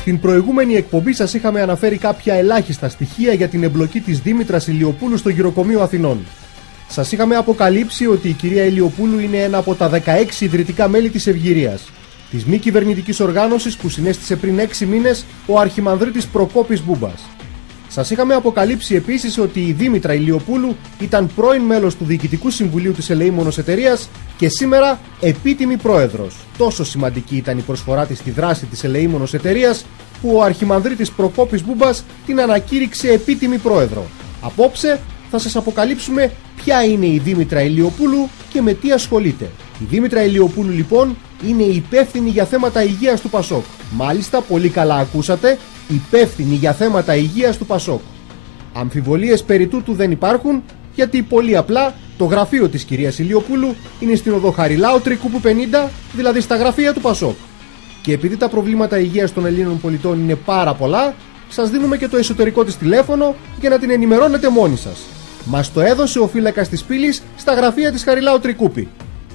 Στην προηγούμενη εκπομπή σας είχαμε αναφέρει κάποια ελάχιστα στοιχεία για την εμπλοκή της Δήμητρας Ηλιοπούλου στο Γυροκομείο Αθηνών. Σας είχαμε αποκαλύψει ότι η κυρία Ηλιοπούλου είναι ένα από τα 16 ιδρυτικά μέλη της Ευγυρίας, της μη κυβερνητικής οργάνωσης που συνέστησε πριν 6 μήνες ο Αρχιμανδρίτης Προκόπης Μπούμπας. Σας είχαμε αποκαλύψει επίσης ότι η Δήμητρα Ηλιοπούλου ήταν πρώην μέλος του Διοικητικού Συμβουλίου της Ελεήμονος Εταιρείας και σήμερα επίτιμη πρόεδρος. Τόσο σημαντική ήταν η προσφορά της στη δράση της Ελεήμονος Εταιρείας που ο Αρχιμανδρίτης Προκόπης Μπούμπας την ανακήρυξε επίτιμη πρόεδρο. Απόψε θα σας αποκαλύψουμε ποια είναι η Δήμητρα Ηλιοπούλου και με τι ασχολείται. Η Δήμητρα Ηλιοπούλου λοιπόν είναι υπεύθυνη για θέματα υγείας του Πασόκ. Μάλιστα, πολύ καλά ακούσατε, υπεύθυνη για θέματα υγείας του Πασόκ. Αμφιβολίες περί τούτου δεν υπάρχουν, γιατί πολύ απλά το γραφείο της κυρίας Ηλιοπούλου είναι στην οδό Χαριλάου Τρικούπου 50, δηλαδή στα γραφεία του Πασόκ. Και επειδή τα προβλήματα υγείας των Ελλήνων πολιτών είναι πάρα πολλά, σας δίνουμε και το εσωτερικό της τηλέφωνο για να την ενημερώνετε μόνοι σας. Μας το έδωσε ο φύλακας της πύλης στα γραφεία της Χαριλάου Τρικούπη.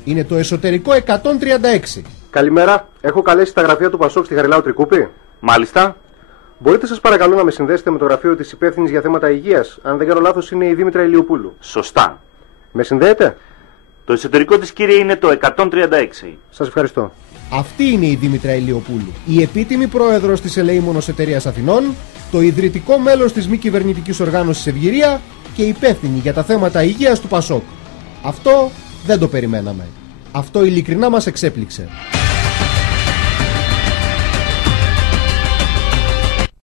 Είναι το εσωτερικό 136. Καλημέρα. Έχω καλέσει τα γραφεία του Πασόκ στη Χαριλάου Τρικούπη. Μάλιστα. Μπορείτε σας παρακαλώ να με συνδέσετε με το γραφείο της υπεύθυνης για θέματα υγείας? Αν δεν κάνω λάθος, είναι η Δήμητρα Ηλιοπούλου. Σωστά. Με συνδέετε? Το εσωτερικό της, κύριε, είναι το 136. Σας ευχαριστώ. Αυτή είναι η Δήμητρα Ηλιοπούλου, η επίτιμη πρόεδρος της Ελεήμονος Εταιρείας Αθηνών, το ιδρυτικό μέλος της μη κυβερνητικής οργάνωσης Ευγυρία και υπεύθυνη για τα θέματα υγείας του Πασόκ. Αυτό δεν το περιμέναμε. Αυτό ειλικρινά μας εξέπληξε.